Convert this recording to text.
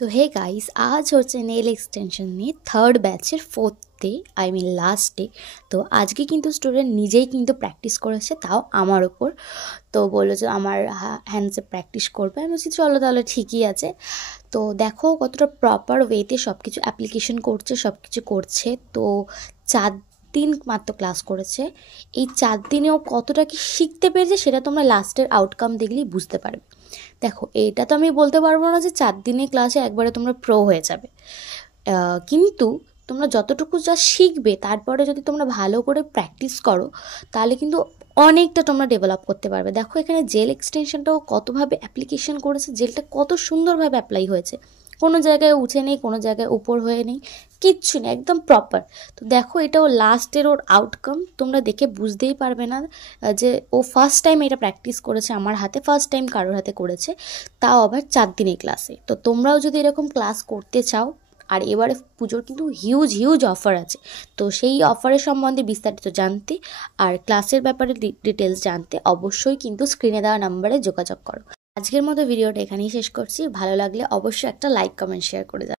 তো hey guys, আজ হচ্ছে নেল এক্সটেনশন নিয়ে থার্ড ব্যাচের ফোর্থ ডে, লাস্ট ডে। তো আজকে কিন্তু স্টুডেন্ট নিজেই কিন্তু প্র্যাকটিস করেছে, তাও আমার ওপর। তো বললো যে আমার হ্যান্ডসে প্র্যাকটিস করবে। আমি বলছি চলো তাহলে ঠিকই আছে। তো দেখো কতটা প্রপার ওয়েতে সব কিছু অ্যাপ্লিকেশন করছে, সব কিছু করছে। তো 4 দিন মাত্র ক্লাস করেছে। এই 4 দিনেও কতটা কি শিখতে পেরেছে সেটা তোমরা লাস্টের আউটকাম দেখলেই বুঝতে পারবে। দেখো, এইটা তো আমি বলতে পারবো না যে 4 দিনে ক্লাসে একবারে তোমরা প্রো হয়ে যাবে, কিন্তু তোমরা যতটুকু যা শিখবে তারপরে যদি তোমরা ভালো করে প্র্যাকটিস করো তাহলে কিন্তু অনেকটা তোমরা ডেভেলপ করতে পারবে। দেখো এখানে জেল এক্সটেনশনটাও কতভাবে অ্যাপ্লিকেশন করেছে, জেলটা কত সুন্দরভাবে অ্যাপ্লাই হয়েছে, কোনো জায়গায় উঠে নেই, কোনো জায়গায় উপর হয়ে নেই, কিচ্ছু নেই, একদম প্রপার। তো দেখো এটাও লাস্টের ওর আউটকাম তোমরা দেখে বুঝতেই পারবে না যে ও ফার্স্ট টাইম এটা প্র্যাকটিস করেছে আমার হাতে, ফার্স্ট টাইম কারোর হাতে করেছে, তাও আবার 4 দিনের ক্লাসে। তো তোমরাও যদি এরকম ক্লাস করতে চাও, আর এবারে পুজোর কিন্তু হিউজ হিউজ অফার আছে, তো সেই অফারের সম্বন্ধে বিস্তারিত জানতে আর ক্লাসের ব্যাপারে ডিটেলস জানতে অবশ্যই কিন্তু স্ক্রিনে দেওয়া নাম্বারে যোগাযোগ করো। আজকের মতো ভিডিওটা এখানেই শেষ করছি। ভালো লাগলে অবশ্যই একটা লাইক, কমেন্ট, শেয়ার করে দাও।